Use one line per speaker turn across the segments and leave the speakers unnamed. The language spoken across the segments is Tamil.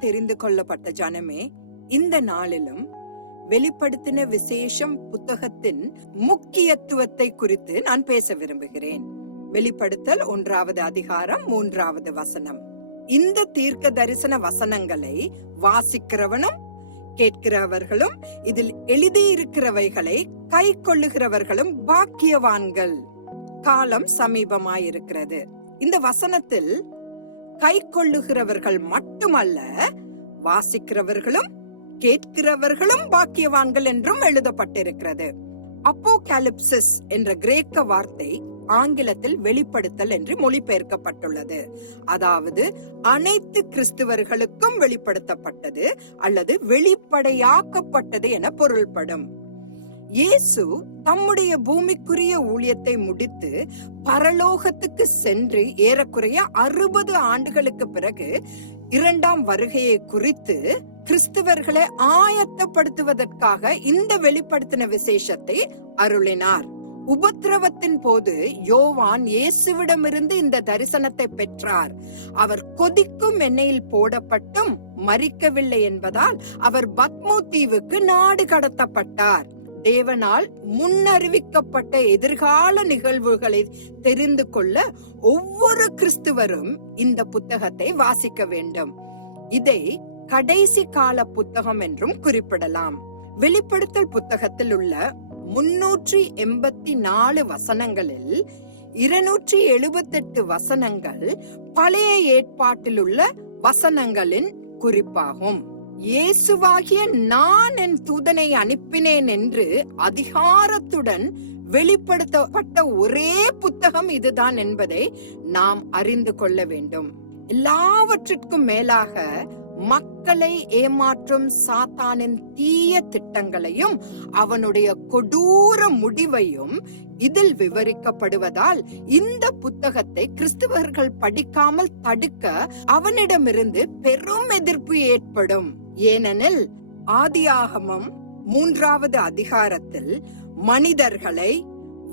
தெரிந்து கொள்ளப்பட்ட ஜனமே இந்த நாளிலும் வெளிப்படுத்தின விசேஷம் புத்தகத்தின் முக்கியத்துவத்தை குறித்து நான் பேச விரும்புகிறேன். வெளிப்படுத்தல் ஒன்றாவது அதிகாரம் மூன்றாவது வசனம். இந்த தீர்க்க தரிசன வசனங்களை வாசிக்கிறவனும் கேட்கிறவர்களும் இதில் எழுதியிருக்கிறவைகளை கை கொள்ளுகிறவர்களும் பாக்கியவான்கள். காலம் சமீபமாயிருக்கிறது. இந்த வசனத்தில் கை கொள்ளுகிறவர்கள் மட்டுமல்ல வாசிக்கிறவர்களும் கேட்கிறவர்களும் பாக்கியவான்கள் என்றும் எழுதப்பட்டிருக்கிறது. அப்போகாலிப்சிஸ் என்ற கிரேக்க வார்த்தை ஆங்கிலத்தில் வெளிப்படுத்தல் என்று மொழிபெயர்க்கப்பட்டுள்ளது. அதாவது அனைத்து கிறிஸ்துவர்களுக்கும் வெளிப்படுத்தப்பட்டது அல்லது வெளிப்படையாக்கப்பட்டது என பொருள்படும். இயேசு தம்முடைய பூமிக்குரிய ஊழியத்தை முடித்து பரலோகத்துக்கு சென்று ஏறக்குறைய அறுபது ஆண்டுகளுக்கு பிறகு இரண்டாம் வருகையை குறித்து கிறிஸ்துவர்களை ஆயத்தப்படுத்துவதற்காக இந்த வெளிப்படுத்தின விசேஷத்தை அருளினார். உபத்திரவத்தின் போது யோவான் இயேசுவிடமிருந்து இந்த தரிசனத்தை பெற்றார். அவர் கொதிக்கும் எண்ணெயில் போடப்பட்டும் மறிக்கவில்லை என்பதால் அவர் பத்மோ தீவுக்கு நாடு கடத்தப்பட்டார். தேவனால் முன்னறிவிக்கப்பட்ட எதிர்கால நிகழ்வுகளை தெரிந்து கொள்ள ஒவ்வொரு கிறிஸ்துவரும் இந்த புத்தகத்தை வாசிக்க வேண்டும். இதை கடைசி கால புத்தகம் என்றும் குறிப்பிடலாம். வெளிப்படுத்தல் புத்தகத்தில் உள்ள முன்னூற்றி எண்பத்தி நாலு வசனங்களில் இருநூற்றி எழுபத்தெட்டு வசனங்கள் பழைய ஏற்பாட்டில் உள்ள வசனங்களின் குறிப்பாகும். இயேசுவாகிய நான் என் தூதனை அனுப்பினேன் என்று அதிகாரத்துடன் வெளிப்படுத்தப்பட்ட ஒரே புத்தகம் இதுதான் என்பதை நாம் அறிந்து கொள்ள வேண்டும். எல்லாவற்றிற்கும் மேலாக மக்களை ஏமாற்றும் சாத்தானின் தீய திட்டங்களையும் அவனுடைய கொடூர முடிவையும் இதில் விவரிக்கப்படுவதால் இந்த புத்தகத்தை கிறிஸ்தவர்கள் படிக்காமல் தடுக்க அவனிடமிருந்து பெரும் எதிர்ப்பு ஏற்படும். ஏனெனில் ஆதியாகமம் மூன்றாவது அதிகாரத்தில் மனிதர்களை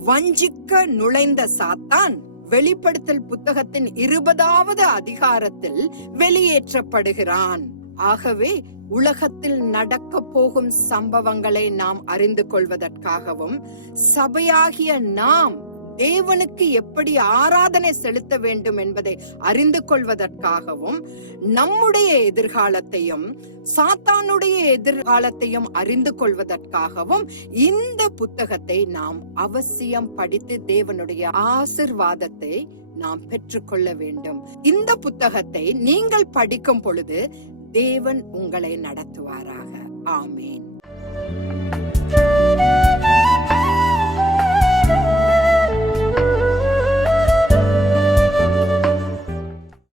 வஞ்சிக்க நுழைந்த சாத்தான் வெளிப்படுத்தல் புத்தகத்தின் இருபதாவது அதிகாரத்தில் வெளியேற்றப்படுகிறான். ஆகவே உலகத்தில் நடக்க போகும் சம்பவங்களை நாம் அறிந்து கொள்வதற்காகவும் சபையாகிய நாம் தேவனுக்கு எப்படி ஆராதனை செலுத்த வேண்டும் என்பதை அறிந்து கொள்வதற்காகவும் நம்முடைய எதிர்காலத்தையும் சாத்தானுடைய எதிர்காலத்தையும் அறிந்து கொள்வதற்காகவும் இந்த புத்தகத்தை நாம் அவசியம் படித்து தேவனுடைய ஆசிர்வாதத்தை நாம் பெற்றுக்கொள்ள வேண்டும். இந்த புத்தகத்தை நீங்கள் படிக்கும் பொழுது தேவன் உங்களை நடத்துவாராக. ஆமேன்.